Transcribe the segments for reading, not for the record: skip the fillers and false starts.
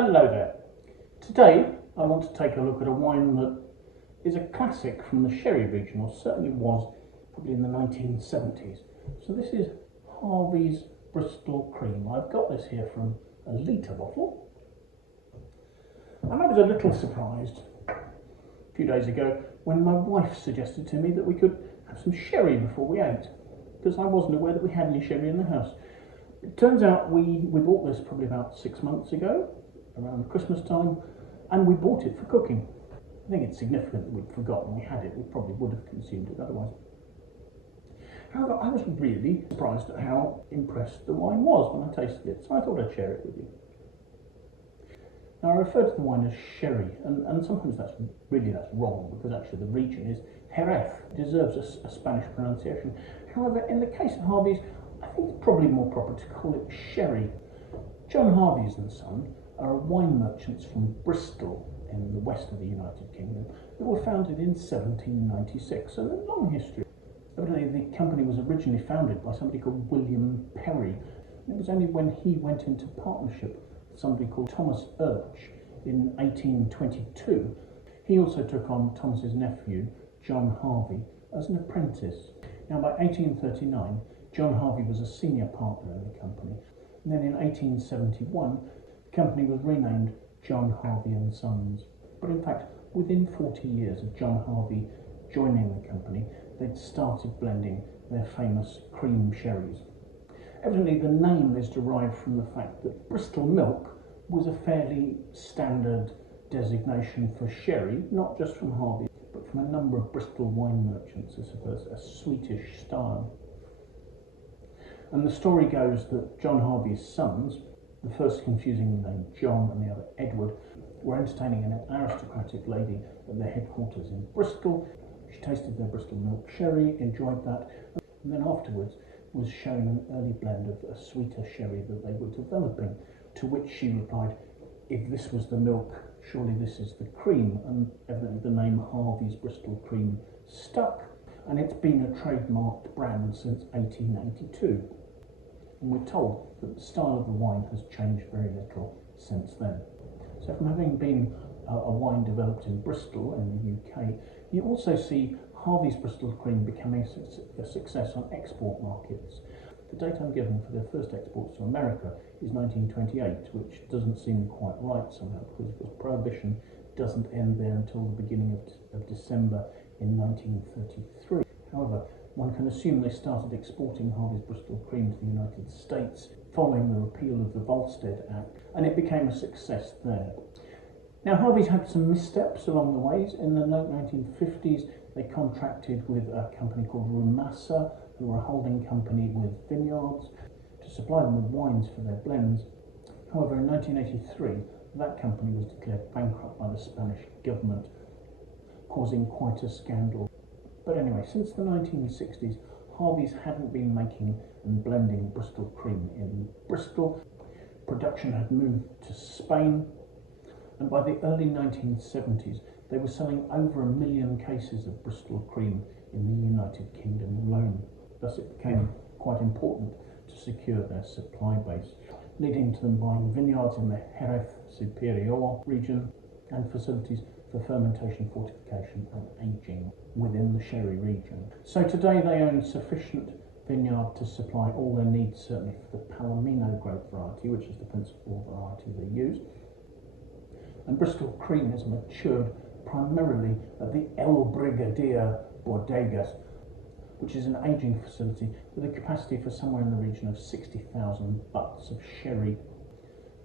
Hello there. Today I want to take a look at a wine that is a classic from the sherry region, or certainly was probably in the 1970s. So this is Harvey's Bristol Cream. I've got this here from a litre bottle. And I was a little surprised a few days ago when my wife suggested to me that we could have some sherry before we ate, because I wasn't aware that we had any sherry in the house. It turns out we bought this probably about 6 months ago, around Christmas time, and we bought it for cooking. I think it's significant that we'd forgotten we had it. We probably would have consumed it otherwise. However, I was really surprised at how impressed the wine was when I tasted it, so I thought I'd share it with you. Now, I refer to the wine as sherry, and sometimes that's wrong, because actually the region is Jerez. It deserves a Spanish pronunciation. However, in the case of Harvey's, I think it's probably more proper to call it sherry. John Harvey Sons are wine merchants from Bristol in the west of the United Kingdom that were founded in 1796, so a long history. Evidently, the company was originally founded by somebody called William Perry. It was only when he went into partnership with somebody called Thomas Urch in 1822. He also took on Thomas's nephew, John Harvey, as an apprentice. Now, by 1839, John Harvey was a senior partner in the company. And then in 1871, the company was renamed John Harvey and Sons. But in fact, within 40 years of John Harvey joining the company, they'd started blending their famous cream sherries. Evidently, the name is derived from the fact that Bristol milk was a fairly standard designation for sherry, not just from Harvey, but from a number of Bristol wine merchants as a sweetish style. And the story goes that John Harvey's sons, the first confusing the name John and the other Edward, were entertaining an aristocratic lady at their headquarters in Bristol. She tasted their Bristol milk sherry, enjoyed that, and then afterwards was shown an early blend of a sweeter sherry that they were developing, to which she replied, "If this was the milk, surely this is the cream," and evidently the name Harvey's Bristol Cream stuck, and it's been a trademarked brand since 1882. And we're told that the style of the wine has changed very little since then. So from having been a wine developed in Bristol in the UK, you also see Harvey's Bristol Cream becoming a success on export markets. The date I'm given for their first exports to America is 1928, which doesn't seem quite right somehow, because of course prohibition doesn't end there until the beginning of December in 1933. However, one can assume they started exporting Harvey's Bristol Cream to the United States following the repeal of the Volstead Act, and it became a success there. Now, Harvey's had some missteps along the ways. In the late 1950s, they contracted with a company called Rumasa, who were a holding company with vineyards, to supply them with wines for their blends. However, in 1983, that company was declared bankrupt by the Spanish government, causing quite a scandal. But anyway, since the 1960s, Harvey's hadn't been making and blending Bristol Cream in Bristol. Production had moved to Spain, and by the early 1970s, they were selling over 1 million cases of Bristol Cream in the United Kingdom alone. Thus, it became quite important to secure their supply base, leading to them buying vineyards in the Jerez Superior region and facilities for fermentation, fortification and aging within the sherry region. So today they own sufficient vineyard to supply all their needs, certainly for the Palomino grape variety, which is the principal variety they use. And Bristol Cream is matured primarily at the Brigadier Bodegas, which is an aging facility with a capacity for somewhere in the region of 60,000 butts of sherry,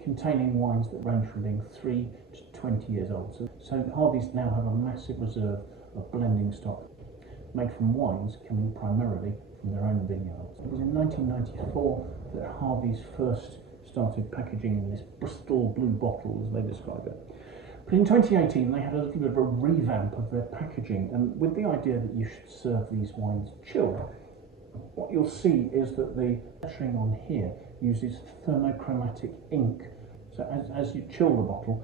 containing wines that range from being 3 to 20 years old. So Harvey's now have a massive reserve of blending stock made from wines coming primarily from their own vineyards. It was in 1994 that Harvey's first started packaging in this Bristol blue bottle, as they describe it. But in 2018 they had a little bit of a revamp of their packaging, and with the idea that you should serve these wines chilled. What you'll see is that the lettering on here uses Thermo-crematic ink. So as you chill the bottle,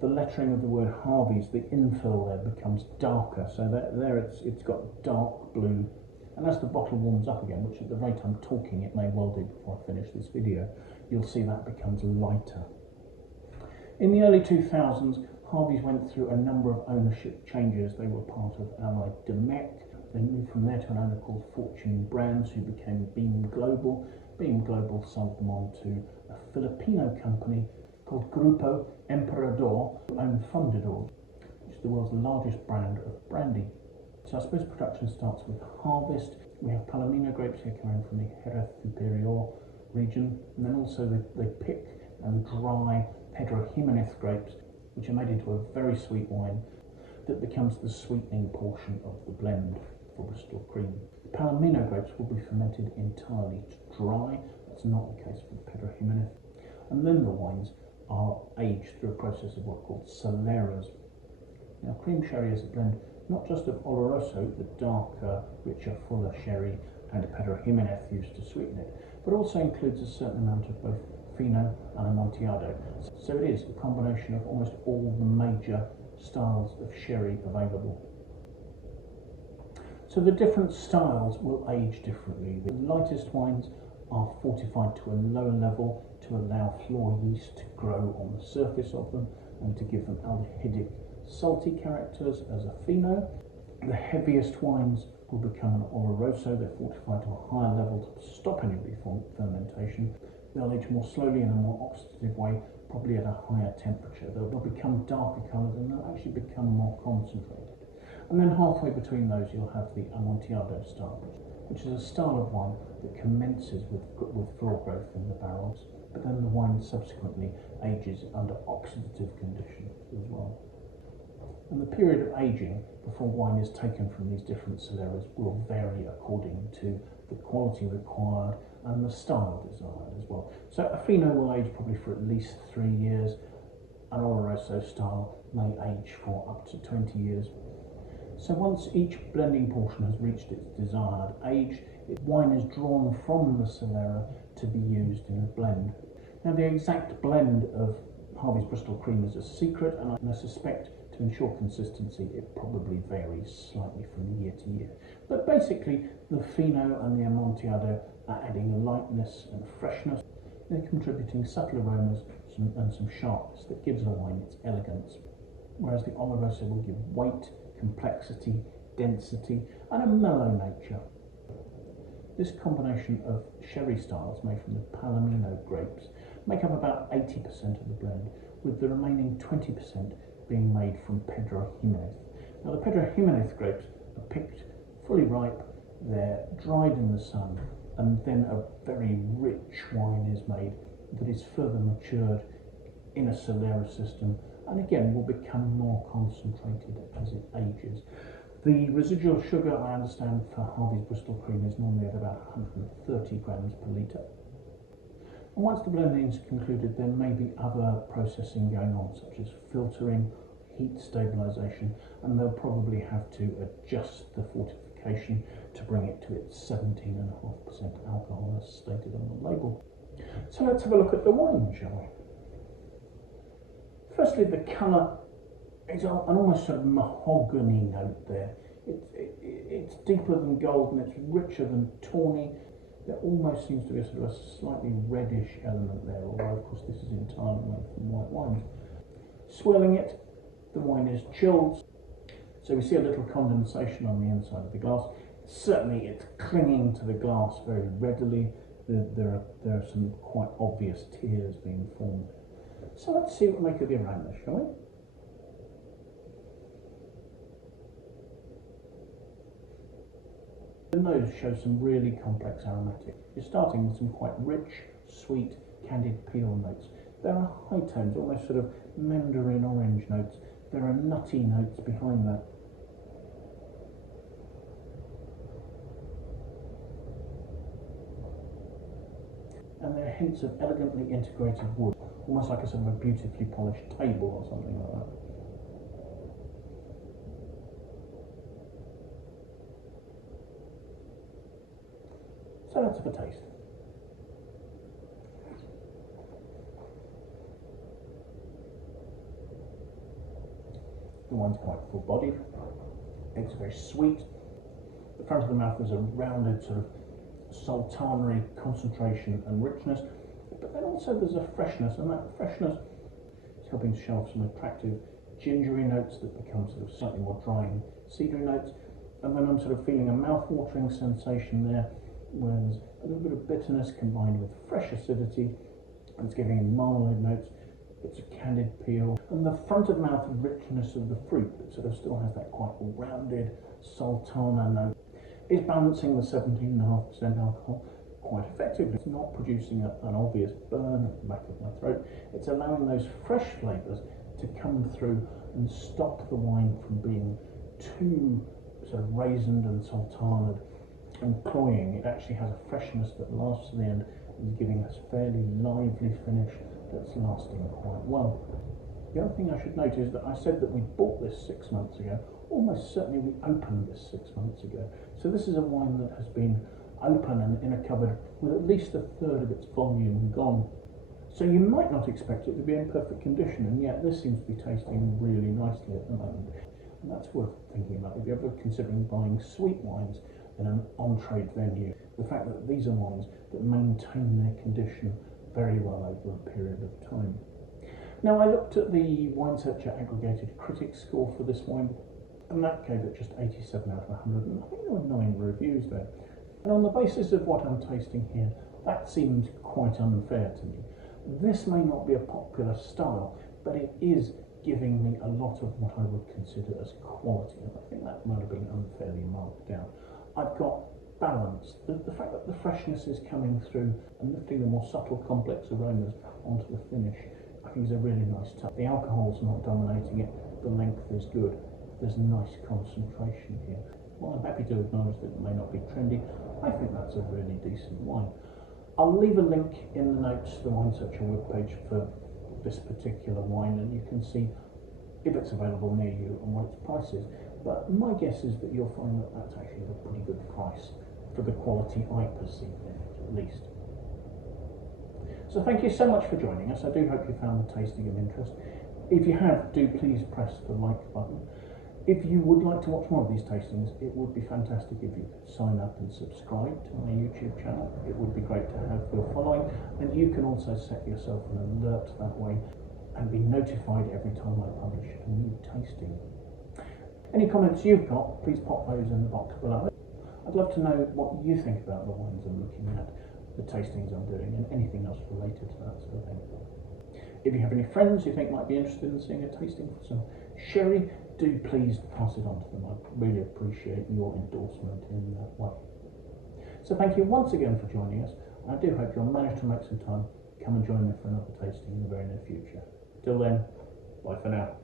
the lettering of the word Harvey's, the infill there becomes darker. So there it's got dark blue. And as the bottle warms up again, which at the rate I'm talking it may well do before I finish this video, you'll see that becomes lighter. In the early 2000s, Harveys went through a number of ownership changes. They were part of Allied Domecq. They moved from there to an owner called Fortune Brands, who became Beam Global. Beam Global sold them on to a Filipino company called Grupo Emperador, who owned Fundador, which is the world's largest brand of brandy. So I suppose production starts with harvest. We have Palomino grapes here coming from the Jerez Superior region, and then also they pick and dry Pedro Ximeinez grapes, which are made into a very sweet wine that becomes the sweetening portion of the blend for Bristol Cream. Palomino grapes will be fermented entirely to dry. That's not the case for Pedro Ximeinez. And then the wines are aged through a process of what are called soleras. Now, cream sherry is a blend not just of Oloroso, the darker, richer, fuller sherry, and Pedro Ximeinez used to sweeten it, but also includes a certain amount of both Fino and Amontillado. So it is a combination of almost all the major styles of sherry available. So the different styles will age differently. The lightest wines are fortified to a lower level to allow flor yeast to grow on the surface of them and to give them aldehydic salty characters as a Fino. The heaviest wines will become an Oloroso. They're fortified to a higher level to stop any fermentation. They'll age more slowly in a more oxidative way, probably at a higher temperature. They'll become darker coloured and they'll actually become more concentrated. And then halfway between those you'll have the Amontillado style, which is a style of wine that commences with flor growth in the barrels, but then the wine subsequently ages under oxidative conditions as well. And the period of aging before wine is taken from these different soleras will vary according to the quality required and the style desired as well. So a Fino will age probably for at least 3 years. An Oloroso style may age for up to 20 years. So once each blending portion has reached its desired age, wine is drawn from the solera to be used in a blend. Now the exact blend of Harvey's Bristol Cream is a secret, and I suspect to ensure consistency it probably varies slightly from year to year. But basically the Fino and the Amontillado are adding lightness and freshness. They're contributing subtle aromas and some sharpness that gives a wine its elegance, whereas the Oloroso will give weight, complexity, density and a mellow nature. This combination of sherry styles made from the Palomino grapes make up about 80% of the blend, with the remaining 20% being made from Pedro Ximeinez. Now the Pedro Ximeinez grapes are picked fully ripe, they're dried in the sun, and then a very rich wine is made that is further matured in a solera system and again will become more concentrated as it ages. The residual sugar, I understand, for Harvey's Bristol Cream is normally at about 130 grams per litre. And once the blending is concluded, there may be other processing going on, such as filtering, heat stabilisation, and they'll probably have to adjust the fortification to bring it to its 17.5% alcohol as stated on the label. So let's have a look at the wine, shall we? Firstly, the colour is an almost sort of mahogany note there. It's deeper than gold and it's richer than tawny. There almost seems to be a sort of a slightly reddish element there, although of course this is entirely made from white wine. Swirling it, the wine is chilled, so we see a little condensation on the inside of the glass. Certainly it's clinging to the glass very readily. There are some quite obvious tears being formed. So let's see what we make of the aroma, shall we? The nose shows some really complex aromatics. You're starting with some quite rich, sweet, candied peel notes. There are high tones, almost sort of mandarin orange notes. There are nutty notes behind that. And there are hints of elegantly integrated wood, almost like a sort of a beautifully polished table or something like that. So let's have a taste. The wine's quite full-bodied. It's very sweet. The front of the mouth is a rounded sort of sultanery concentration and richness, but then also there's a freshness, and that freshness It's helping to show off some attractive gingery notes that become sort of slightly more dry and cedary notes. And then I'm sort of feeling a mouth-watering sensation there, where there's a little bit of bitterness combined with fresh acidity, and it's giving me marmalade notes, bits of candied peel, and the front of mouth richness of the fruit that sort of still has that quite rounded sultana note is balancing the 17.5% alcohol quite effectively. It's not producing an obvious burn at the back of my throat. It's allowing those fresh flavours to come through and stop the wine from being too sort of raisined and sultanaed and cloying. It actually has a freshness that lasts to the end and is giving us a fairly lively finish that's lasting quite well. The other thing I should note is that I said that we bought this 6 months ago. Almost certainly we opened this 6 months ago. So this is a wine that has been open and in a cupboard with at least a third of its volume gone. So you might not expect it to be in perfect condition, and yet this seems to be tasting really nicely at the moment. And that's worth thinking about if you're ever considering buying sweet wines in an on-trade venue. The fact that these are wines that maintain their condition very well over a period of time. Now, I looked at the Wine Searcher aggregated critic score for this wine, and that gave it just 87 out of 100, and I think there were 9 reviews there. And on the basis of what I'm tasting here, that seemed quite unfair to me. This may not be a popular style, but it is giving me a lot of what I would consider as quality, and I think that might have been unfairly marked down. I've got balance. The fact that the freshness is coming through and lifting the more subtle, complex aromas onto the finish, I think is a really nice touch. The alcohol's not dominating it, the length is good. There's a nice concentration here. While I'm happy to acknowledge that it may not be trendy, I think that's a really decent wine. I'll leave a link in the notes to the Wine Searcher webpage for this particular wine, and you can see if it's available near you and what its price is. But my guess is that you'll find that that's actually a pretty good price for the quality I perceive in it, at least. So thank you so much for joining us. I do hope you found the tasting of interest. If you have, do please press the like button. If you would like to watch more of these tastings, it would be fantastic if you could sign up and subscribe to my YouTube channel. It would be great to have your following, and you can also set yourself an alert that way and be notified every time I publish a new tasting. Any comments you've got, please pop those in the box below. I'd love to know what you think about the wines I'm looking at, the tastings I'm doing, and anything else related to that sort of thing. If you have any friends you think might be interested in seeing a tasting for some sherry, do please pass it on to them. I really appreciate your endorsement in that way. So thank you once again for joining us, and I do hope you'll manage to make some time. Come and join me for another tasting in the very near future. Till then, bye for now.